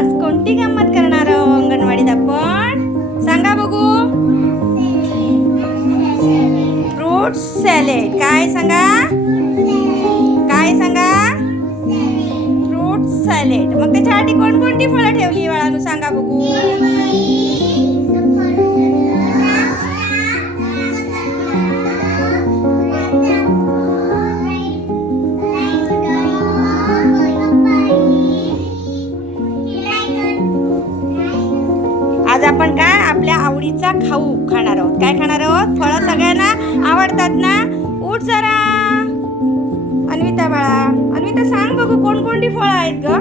आज कोणती गंमत करणार आहोत अंगणवाडीत आपण? सांगा बघू. Fruit salad. काय सांगा? काय सांगा? Fruit salad. मग त्याच्यासाठी कोणकोणती फळं ठेवली बाळांनो सांगा बघू. आज आपण काय आपल्या आवडीचा खाऊ खाणार आहोत. काय खाणार आहोत? फळं सगळ्यांना आवडतात ना? उठ जरा अन्विता बाळा. अन्विता सांग बघू कोणकोणती फळं आहेत ग?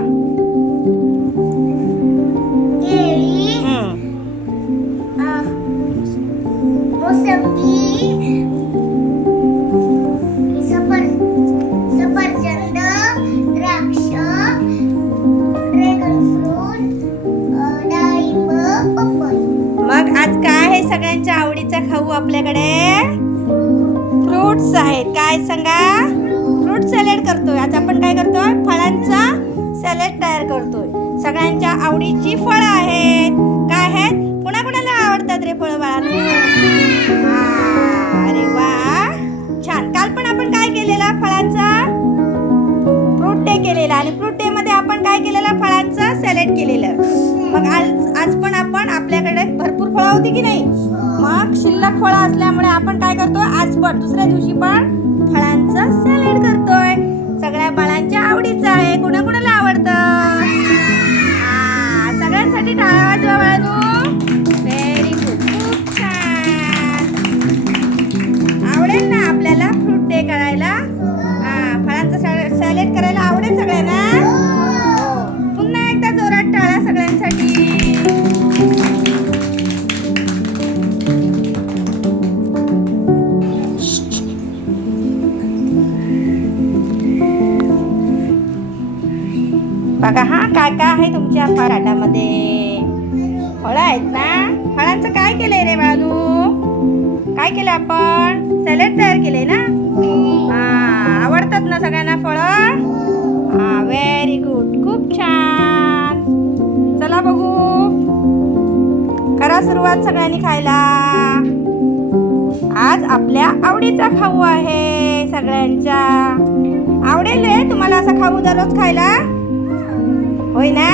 सफरचंद, द्राक्ष, ड्रॅगन फ्रूट, डाळिंब, पपई. मग आज काय आहे सगळ्यांच्या आवडीचा खाऊ आपल्याकडे? फ्रूट्स आहेत. काय सांगा? फ्रूट सॅलेड करतोय. आज आपण काय करतोय? फळांचा सॅलेड तयार करतोय. सगळ्यांच्या आवडीची फळं आहेत. काय आहेत? कुणाकुणाला आवडतात रे फळं बाळांनो? अरे वा छान. काल पण आपण काय केलेला? फळांचा फ्रूट डे केलेला आणि फ्रूट डे मध्ये आपण काय केलेलं? फळांचं सॅलेड केलेलं. मग आज पण आपण आपल्याकडे भरपूर फळं होती की नाही? मग शिल्लक फळं असल्यामुळे आपण काय करतोय? आज पण दुसऱ्या दिवशी पण फळांचं सॅलेड करतोय. सगळ्या बाळांच्या आवडीचं आहे. कुणाकुणाला आवडतं? सगळ्यांसाठी टाळ्या वाजवा बाळांनो. Very good. खूप छान. आवडेल ना आपल्याला फ्रूट डे करायला? फळांचं सॅलेड करायला आवडेल सगळ्यांना? पुन्हा एकदा जोरात टाळ्या सगळ्यांसाठी. बघा काय काय आहे तुमच्या ताटामध्ये? फळं आहेत ना? फळांचं काय केलंय रे बाळांनो? काय केलं आपण? सॅलेड तयार केलंय ना? आवडतात ना सगळ्यांना फळं? Very good. खूप छान. चला बघू. करा सुरुवात सगळ्यांनी खायला. आज आपल्या आवडीचा खाऊ आहे सगळ्यांच्या. आवडेल तुम्हाला असा खाऊ दररोज खायला? होय ना?